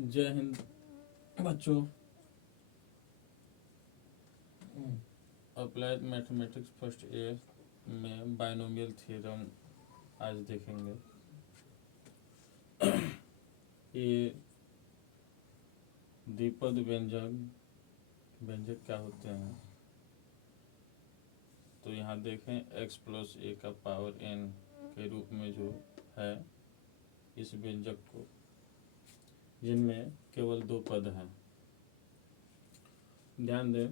जय हिंद बच्चों। Applied mathematics first year में बाइनोमियल थ्योरम आज देखेंगे। ये द्विपद व्यंजक क्या होते हैं, तो यहाँ देखें x प्लस ए का पावर n के रूप में जो है इस व्यंजक को, जिनमें केवल दो पद हैं। ध्यान दें,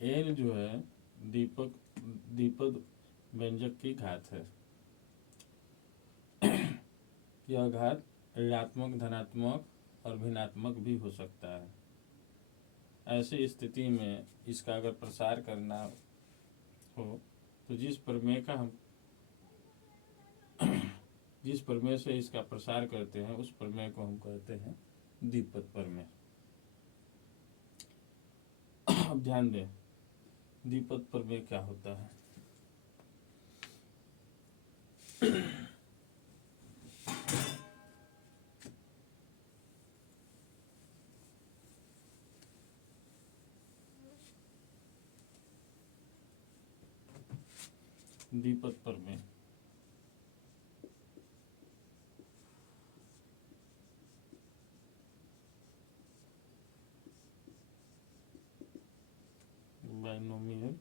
n जो है द्विपद व्यंजक की घात है। यह घात ऋणात्मक, धनात्मक और भिन्नात्मक भी हो सकता है। ऐसी स्थिति में इसका अगर प्रसार करना हो तो जिस प्रमेय से इसका प्रसार करते हैं उस प्रमेय को हम कहते हैं द्विपद प्रमेय। अब ध्यान दें, द्विपद प्रमेय क्या होता है। द्विपद प्रमेय binomial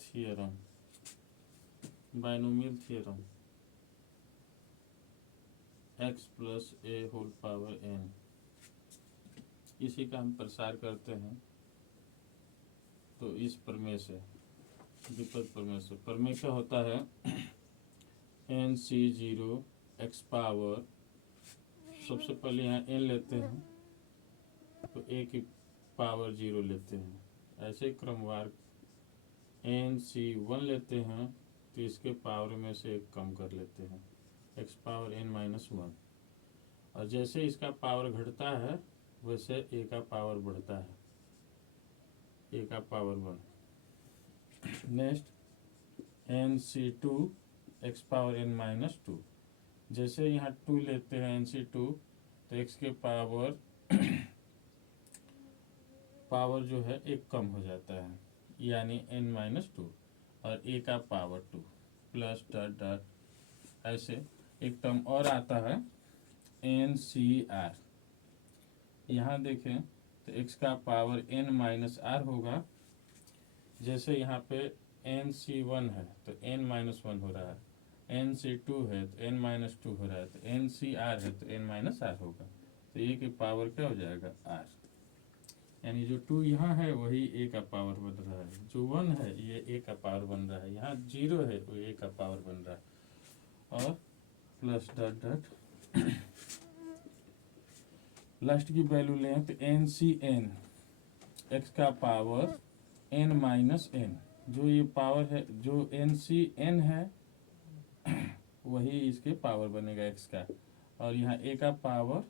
theorem, binomial theorem x plus a whole power n, इसी का हम प्रसार करते हैं तो इस प्रमेय से, द्विपद प्रमेय से। प्रमेय क्या होता है, nc0 x पावर, सबसे पहले यहाँ n लेते हैं तो a की पावर 0 लेते हैं, ऐसे क्रमवार nc1 लेते हैं तो इसके पावर में से एक कम कर लेते हैं, x पावर n माइनस 1, और जैसे इसका पावर घटता है वैसे a का पावर बढ़ता है, a का power 1। Next nc2 x power n minus 2, जैसे यहाँ 2 लेते हैं nc2 तो x के पावर जो है एक कम हो जाता है, यानी n माइनस 2, और a का पावर 2 प्लस डॉट डॉट। ऐसे एक टर्म और आता है ncr, यहाँ देखें तो x का पावर n माइनस r होगा। जैसे यहाँ पे nc1 है तो n माइनस 1 हो रहा है, nc2 है तो n माइनस 2 हो रहा है, तो ncr है तो n माइनस r होगा, तो a की पावर क्या हो जाएगा r, यानी जो 2 यहाँ है वही a का पावर बन रहा है, जो 1 है ये a का पावर बन रहा है, यहाँ 0 है वो a का पावर बन रहा है, और प्लस डॉट डॉट लास्ट की वैल्यू लें तो ncn x का पावर n माइनस n, जो ये पावर है, जो ncn है वही इसके पावर बनेगा x का, और यहाँ a का पावर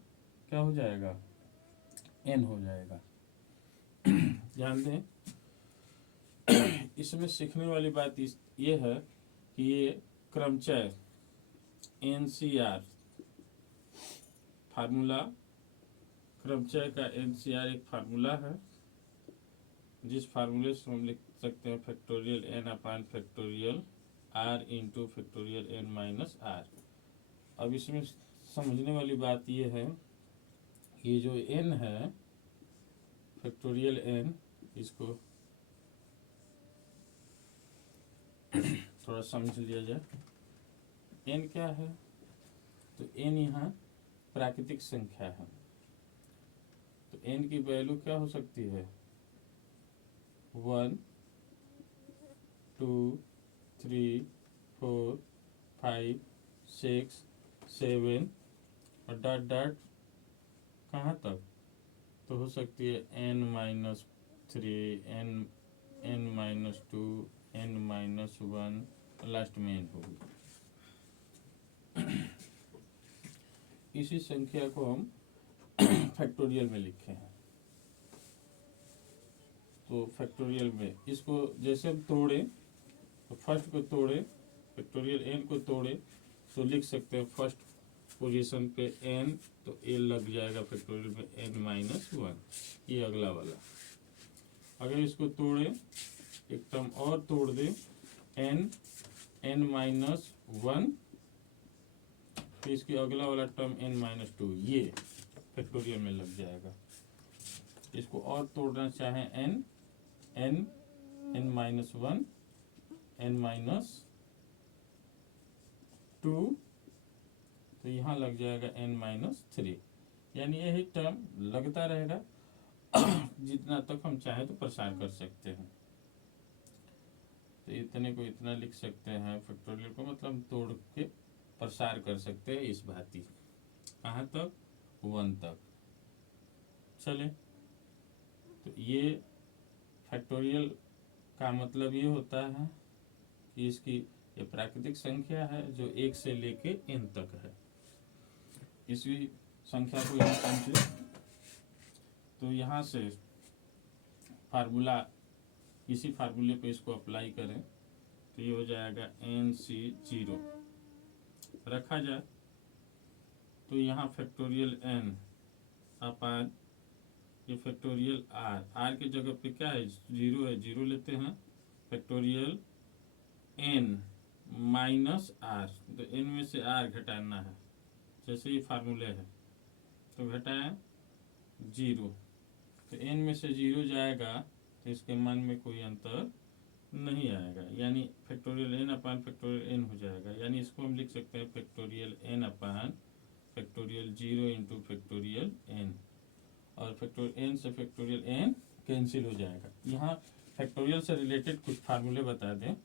क्या हो जाएगा, n हो जाएगा। ध्यान दें, इसमें सीखने वाली बात ये है कि ये क्रमचय NCR फार्मूला, क्रमचय का NCR एक फार्मूला है, जिस फार्मूले से हम लिख सकते हैं factorial n upon factorial r into factorial n minus r। अब इसमें समझने वाली बात ये है, ये जो n है फैक्टोरियल n, इसको थोड़ा समझ लिया जाए। n क्या है, तो n यहाँ प्राकृतिक संख्या है, तो n की वैल्यू क्या हो सकती है, 1 2 3 4 5 6 7 और डॉट डॉट कहाँ तक, तो हो सकती है n minus 3, n minus 2, n minus 1, last में n होगी। इसी संख्या को हम फैक्टोरियल में लिखे हैं, तो फैक्टोरियल में इसको जैसे हम तोड़े तो फर्स्ट को तोड़े, फैक्टोरियल n को तोड़े तो लिख सकते हैं फर्स्ट पोजीशन पे n, तो a लग जाएगा फैक्टोरियल में n-1, ये अगला वाला। अगर इसको तोड़े, एक टर्म और तोड़ दे, n-1, तो इसकी अगला वाला टर्म n-2, ये फैक्टोरियल में लग जाएगा। इसको और तोड़ना चाहें n-1, n-2, तो यहाँ लग जाएगा n-3, यानी यही टर्म लगता रहेगा जितना तक हम चाहे तो प्रसार कर सकते हैं। तो इतने को इतना लिख सकते हैं, फैक्टोरियल को मतलब तोड़ के प्रसार कर सकते हैं इस भांति। कहाँ तक? 1 तक। चले, तो ये फैक्टोरियल का मतलब ये होता है कि इसकी ये प्राकृतिक संख्या है जो 1 से लेके n तक है। इसी संख्या को यहाँ समझे, तो यहाँ से फार्मूला, इसी फार्मूले पे इसको अप्लाई करें तो ये हो जाएगा NC0 रखा जाए, तो यहाँ फैक्टोरियल n अपान ये फैक्टोरियल r की जगह पे क्या है? 0 है, 0 लेते हैं, फैक्टोरियल n माइनस r, तो n में से r घटाना है, जैसे ये फार्मूले है, तो घटाएं 0, तो n में से 0 जाएगा तो इसके मान में कोई अंतर नहीं आएगा, यानी factorial n upon factorial n हो जाएगा। यानी इसको हम लिख सकते हैं factorial n upon factorial 0 into factorial n, और फैक्टोरियल n से फैक्टोरियल n कैंसिल हो जाएगा। यहाँ फैक्टोरियल से रिलेटेड कुछ फार्मूले बता दें।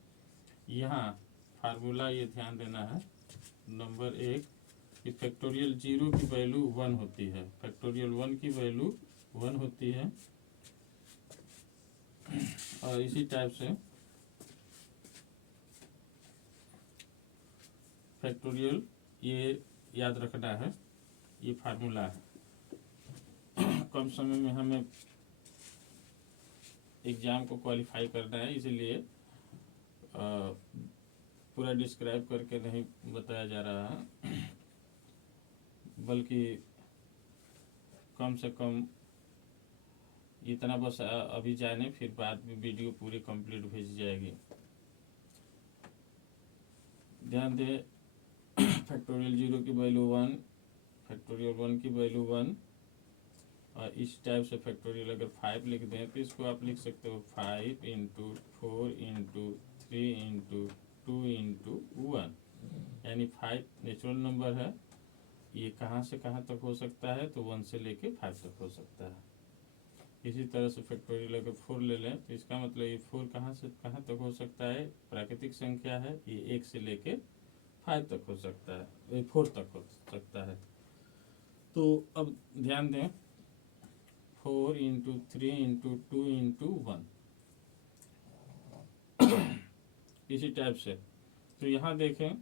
यहाँ फार्मूला ये ध्यान देना है, नंबर 1 कि फैक्टोरियल 0 की वैल्यू 1 होती है, फैक्टोरियल 1 की वैल्यू 1 होती है, और इसी टाइप से फैक्टोरियल, ये याद रखना है, ये फार्मूला है। कम समय में हमें एग्जाम को क्वालिफाई करना है, इसीलिए पूरा डिस्क्राइब करके नहीं बताया जा रहा है, बल्कि कम से कम इतना बस अभी जाने, फिर बाद में वीडियो पूरी कंप्लीट भेजी जाएगी। ध्यान दें, फैक्टोरियल 0 की वैल्यू 1, फैक्टोरियल 1 की वैल्यू 1, और इस टाइप से फैक्टोरियल अगर 5 लिख दें तो इसको आप लिख सकते हो 5 इंटू 4 इंटू 3 इंटू 2 इंटू 1, यानी 5 नेचुरल नंबर है, ये कहाँ से कहाँ तक हो सकता है? तो 1 से लेके 5 तक हो सकता है। इसी तरह से फैक्टोरियल अगर 4 ले लें तो इसका मतलब ये 4 कहाँ से कहाँ तक हो सकता है? प्राकृतिक संख्या है, ये 1 से लेके 5 तक हो सकता है, ये 4 तक हो सकता है। तो अब ध्यान दें, 4 इंटू 3 इंटू 2 इंटू 1, इसी टाइप से। तो यहाँ देखें,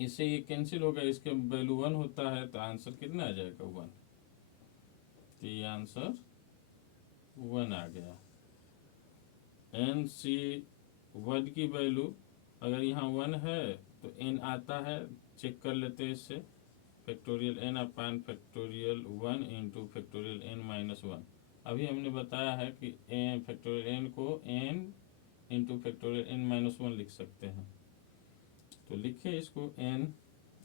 इससे ये कैंसिल होगा, इसके वैल्यू 1 होता है, तो आंसर कितना आ जाएगा? 1, तो ये आंसर 1 आ गया। NC1 की वैल्यू अगर यहाँ 1 है तो n आता है, चेक कर लेते हैं इससे, factorial n upon factorial 1 into factorial n-1। अभी हमने बताया है कि फैक्टोरियल n को n इंटू फैक्टोरियल n-1 लिख सकते हैं, तो लिखिए इसको n,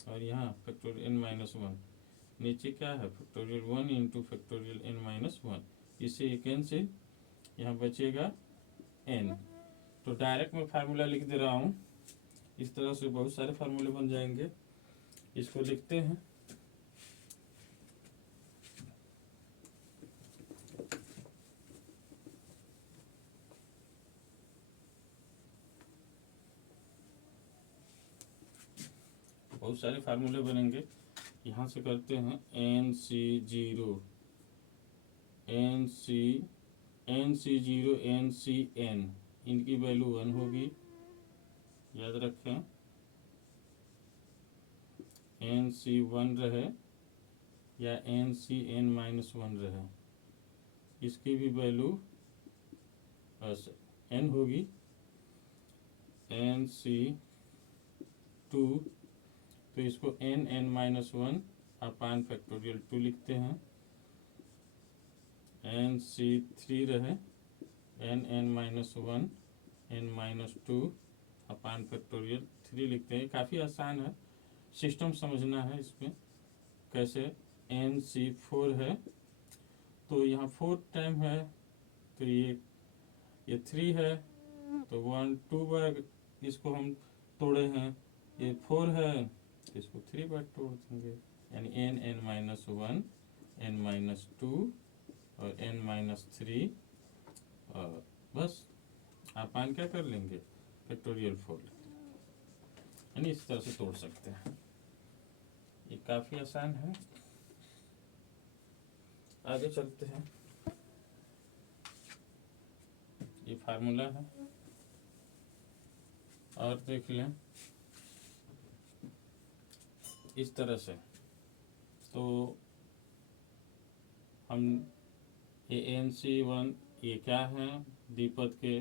और यहाँ फैक्टोरियल n-1, नीचे क्या है? फैक्टोरियल 1 इंटू फैक्टोरियल n-1, इससे एक n से यहाँ बचेगा n। तो डायरेक्ट मैं फार्मूला लिख दे रहा हूँ, इस तरह से बहुत सारे फार्मूले बन जाएंगे। इसको लिखते हैं, बहुत सारे फार्मूले बनेंगे। यहाँ से करते हैं NC0, NC0, NCN, इनकी वैल्यू 1 होगी, याद रखें, NC1 रहे या NCN-1 रहे, इसकी भी वैल्यू n होगी। NC2 तो इसको n(n-1) अपान फैक्टोरियल 2 लिखते हैं। nc3 रहे n(n-1) n-2 अपान फैक्टोरियल 3 लिखते हैं। काफ़ी आसान है, सिस्टम समझना है इसमें कैसे। nc4 है तो यहाँ 4 टाइम है, तो ये 3 है तो 1 2 बार इसको हम तोड़े हैं। ये 4 है तो इसको 3 बार तोड़ देंगे, यानी n(n-1) n-2 और n-3 और बस अपान क्या कर लेंगे फैक्टोरियल 4, यानी इस तरह से तोड़ सकते हैं। ये काफ़ी आसान है। आगे चलते हैं। ये फार्मूला है और देख लें इस तरह से। तो हम ये nc1 ये क्या है, द्विपद के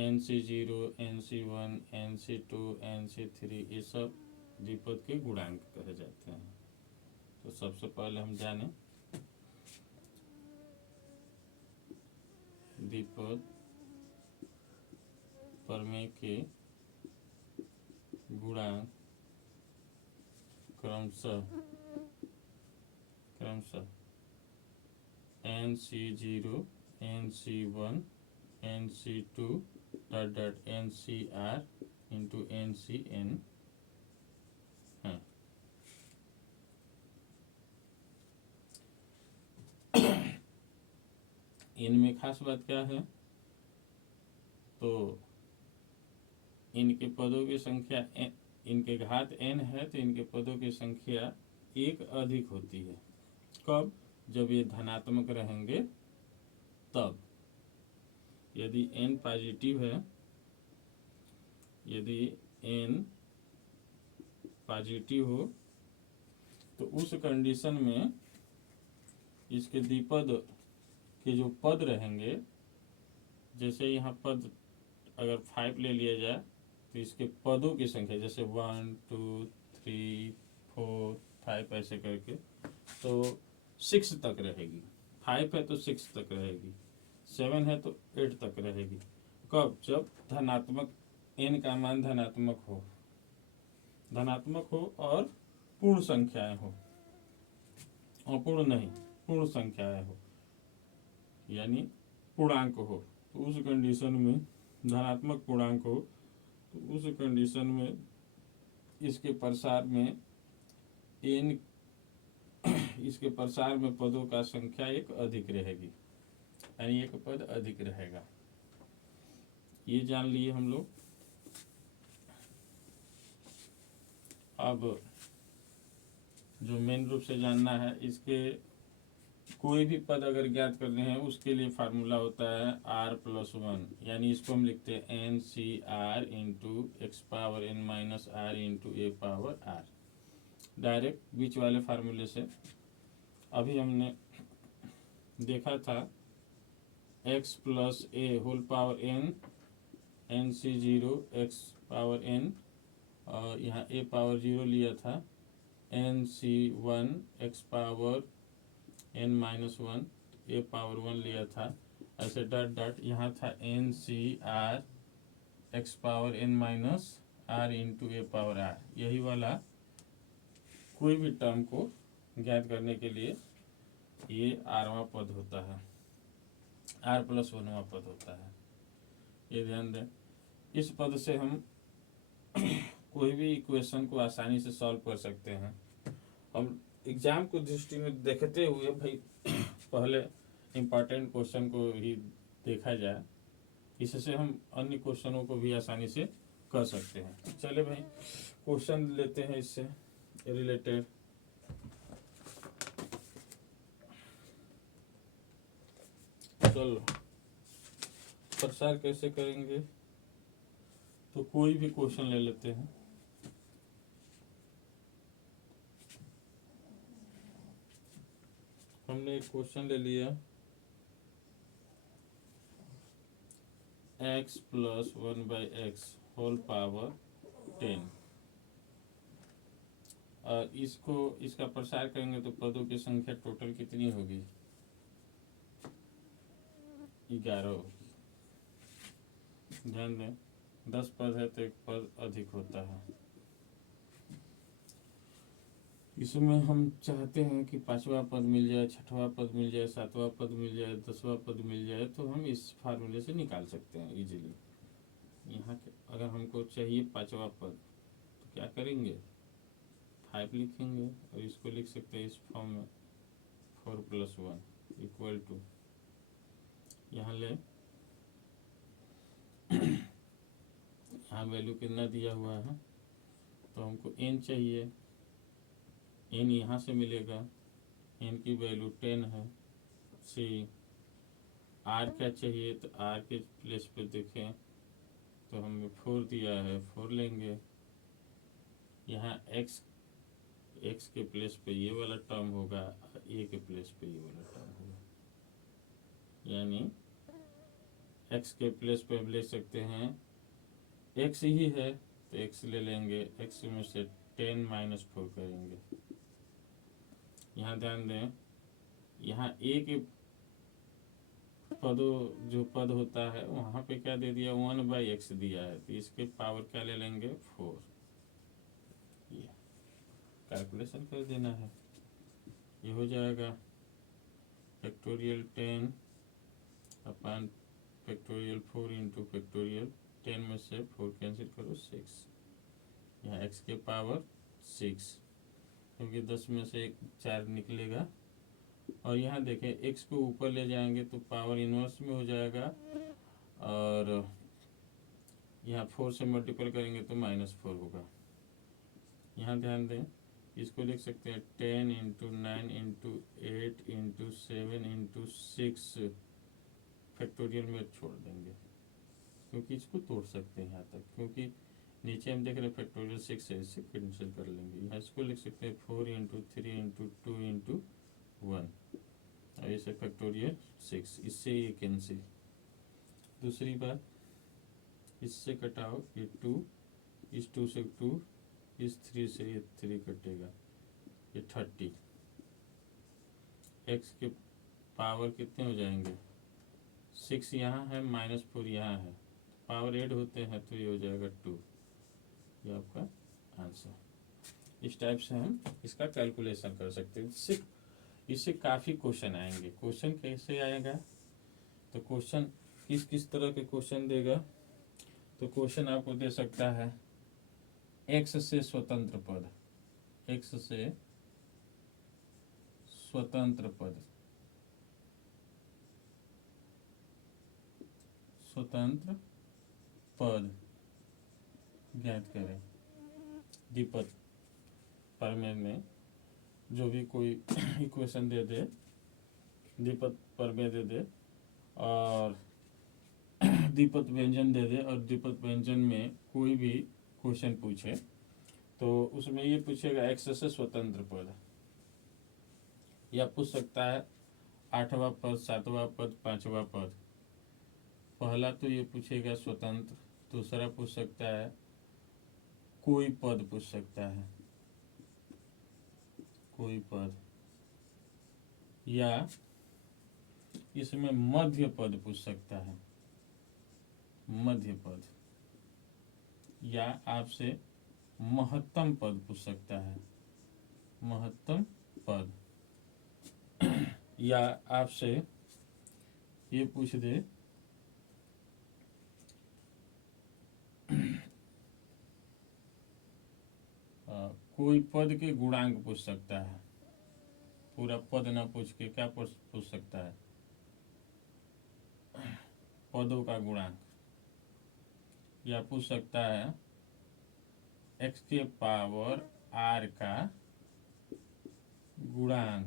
nc0 nc1 nc2 nc3 ये सब द्विपद के गुणांक कहे जाते हैं। तो सबसे पहले हम जाने द्विपद प्रमेय के गुणांक क्रमशः nc0 nc1 nc2 ncr into ncn है। इनमें खास बात क्या है, तो इनके पदों की संख्या इनके घात n है तो इनके पदों की संख्या 1 अधिक होती है। कब? जब ये धनात्मक रहेंगे तब। यदि n पॉजिटिव है, यदि n पॉजिटिव हो तो उस कंडीशन में इसके द्विपद के जो पद रहेंगे, जैसे यहाँ पद अगर 5 ले लिया जाए तो इसके पदों की संख्या जैसे 1 2 3 4 5 ऐसे करके तो 6 तक रहेगी। 5 है तो 6 तक रहेगी, 7 है तो 8 तक रहेगी। कब? जब धनात्मक n का मान धनात्मक हो और पूर्ण संख्याएं हो, अपूर्ण नहीं, पूर्ण संख्याएं हो, यानी पूर्णांक हो। तो उस कंडीशन में धनात्मक पूर्णांक हो तो उस कंडीशन में इसके प्रसार में n इसके प्रसार में पदों का संख्या 1 अधिक रहेगी, यानी 1 पद अधिक रहेगा। ये जान लिए हम लोग। अब जो मेन रूप से जानना है, इसके कोई भी पद अगर ज्ञात करने हैं उसके लिए फार्मूला होता है r+1, यानी इसको हम लिखते हैं nCr into x⁻n-r into a⁻r। Direct बीच वाले फार्मूले से अभी हमने देखा था x + a⁴n nc0 x⁻n और यहाँ a⁻0 लिया था nc1 x⁻n-1 a⁻1 लिया था। ऐसे डॉट डॉट यहाँ था nCr x⁻n-r इंटू a⁻r। यही वाला कोई भी टर्म को ज्ञात करने के लिए ये rवां पद होता है, r+1वां पद होता है। ये ध्यान दें। इस पद से हम कोई भी इक्वेशन को आसानी से सॉल्व कर सकते हैं। हम एग्जाम को दृष्टि में देखते हुए भाई पहले इम्पोर्टेंट क्वेश्चन को ही देखा जाए, इससे हम अन्य क्वेश्चनों को भी आसानी से कर सकते हैं। चले भाई क्वेश्चन लेते हैं इससे रिलेटेड। चलो प्रसार कैसे करेंगे, तो कोई भी क्वेश्चन ले लेते हैं। हमने एक क्वेश्चन ले लिया x + 1/x होल पावर 10। और इसका प्रसार करेंगे तो पदों की संख्या टोटल कितनी होगी? 11 होगी। ध्यान दें 10 पद है तो एक पद अधिक होता है। इसमें हम चाहते हैं कि 5वां पद मिल जाए, 6वां पद मिल जाए, 7वां पद मिल जाए, 10वां पद मिल जाए, तो हम इस फार्मूले से निकाल सकते हैं इजीली। यहाँ के अगर हमको चाहिए 5वां पद तो क्या करेंगे? 5 लिखेंगे और इसको लिख सकते हैं इस फॉर्म में 4 + 1 इक्वल टू, यहाँ ले यहाँ वैल्यू कितना दिया हुआ है तो हमको n चाहिए, n यहाँ से मिलेगा, n की वैल्यू 10 है। सी r क्या चाहिए तो r के प्लेस पे देखें तो हमें 4 दिया है, 4 लेंगे। यहाँ x के प्लेस पे ये वाला टर्म होगा, a के प्लेस पे ये वाला टर्म होगा। यानी x के प्लेस पे हम ले सकते हैं, x ही है तो x ले लेंगे, x में से 10 - 4 करेंगे। यहाँ ध्यान दें, यहाँ a के जो पद होता है वहाँ पे क्या दे दिया? 1/x दिया है, तो इसके पावर क्या ले लेंगे? 4। ये कैलकुलेशन कर देना है, ये हो जाएगा factorial 10 upon factorial 4 into factorial 10 में से 4 कैंसिल करो 6। यहाँ x के पावर 6, क्योंकि 10 में से 4 निकलेगा। और यहाँ देखें x को ऊपर ले जाएंगे तो पावर इन्वर्स में हो जाएगा, और यहाँ 4 से मल्टीपल करेंगे तो -4 होगा। यहाँ ध्यान दें, इसको लिख सकते हैं 10 × 9 × 8 × 7 × 6 फैक्टोरियल में छोड़ देंगे, क्योंकि इसको तोड़ सकते हैं यहाँ तक, क्योंकि नीचे हम देख रहे हैं फैक्टोरियल 6 है, इससे कैंसिल कर लेंगे। यहाँ इसको लिख सकते हैं 4 × 3 × 2 × 1, और इसे फैक्टोरियल 6, इससे ये कैंसिल। दूसरी बात, इससे कटाओ ये 2, इस 2 से 2, इस 3 से ये 3 कटेगा, ये 30। x के पावर कितने हो जाएंगे? 6 यहाँ है, -4 यहाँ है, पावर ऐड होते हैं तो ये हो जाएगा 2। ये आपका आंसर। इस टाइप से हम इसका कैलकुलेशन कर सकते हैं। इससे काफ़ी क्वेश्चन आएंगे। क्वेश्चन कैसे आएगा तो क्वेश्चन किस तरह के क्वेश्चन देगा, तो क्वेश्चन आपको दे सकता है x से स्वतंत्र पद, x से स्वतंत्र पद, स्वतंत्र पद ज्ञात करें। द्विपद प्रमेय में जो भी कोई इक्वेशन दे दे, द्विपद प्रमेय दे दे और द्विपद व्यंजन दे दे, और द्विपद व्यंजन में कोई भी क्वेश्चन पूछे तो उसमें ये पूछेगा x से स्वतंत्र पद, या पूछ सकता है 8वां पद, 7वां पद, 5वां पद। पहला तो ये पूछेगा स्वतंत्र, दूसरा पूछ सकता है कोई पद, पूछ सकता है कोई पद, या इसमें मध्य पद पूछ सकता है, मध्य पद, या आपसे महत्तम पद पूछ सकता है, महत्तम पद, या आपसे ये पूछ दे कोई पद के गुणांक पूछ सकता है। पूरा पद ना पूछ के क्या पूछ सकता है? पदों का गुणांक, या पूछ सकता है x के पावर r का गुणांक।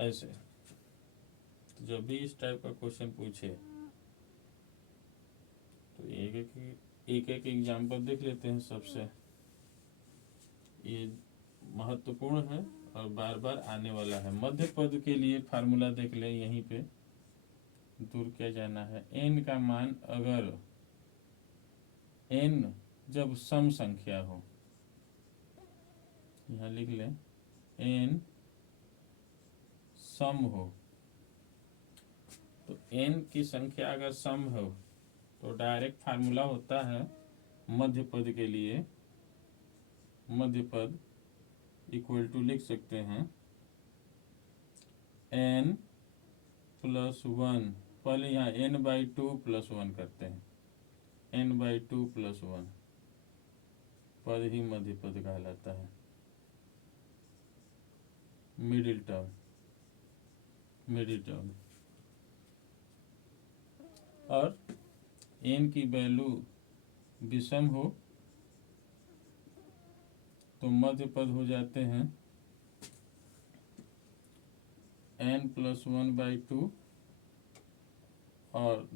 ऐसे तो जब भी इस टाइप का क्वेश्चन पूछे तो एक एग्जाम्पल देख लेते हैं सबसे। ये महत्वपूर्ण है और बार बार आने वाला है। मध्य पद के लिए फार्मूला देख लें, यहीं पे दूर क्या जाना है। n का मान, अगर n जब सम संख्या हो, यहाँ लिख लें n सम हो, तो n की संख्या अगर सम हो तो डायरेक्ट फार्मूला होता है मध्य पद के लिए, मध्य पद इक्वल टू लिख सकते हैं n प्लस वन, पहले यहाँ n/2 प्लस वन करते हैं, n/2 प्लस वन पद ही मध्य पद कहलाता है, मिडिल टर्म, मिडिल टर्म। और n की वैल्यू विषम हो तो मध्य पद हो जाते हैं n+1/2 और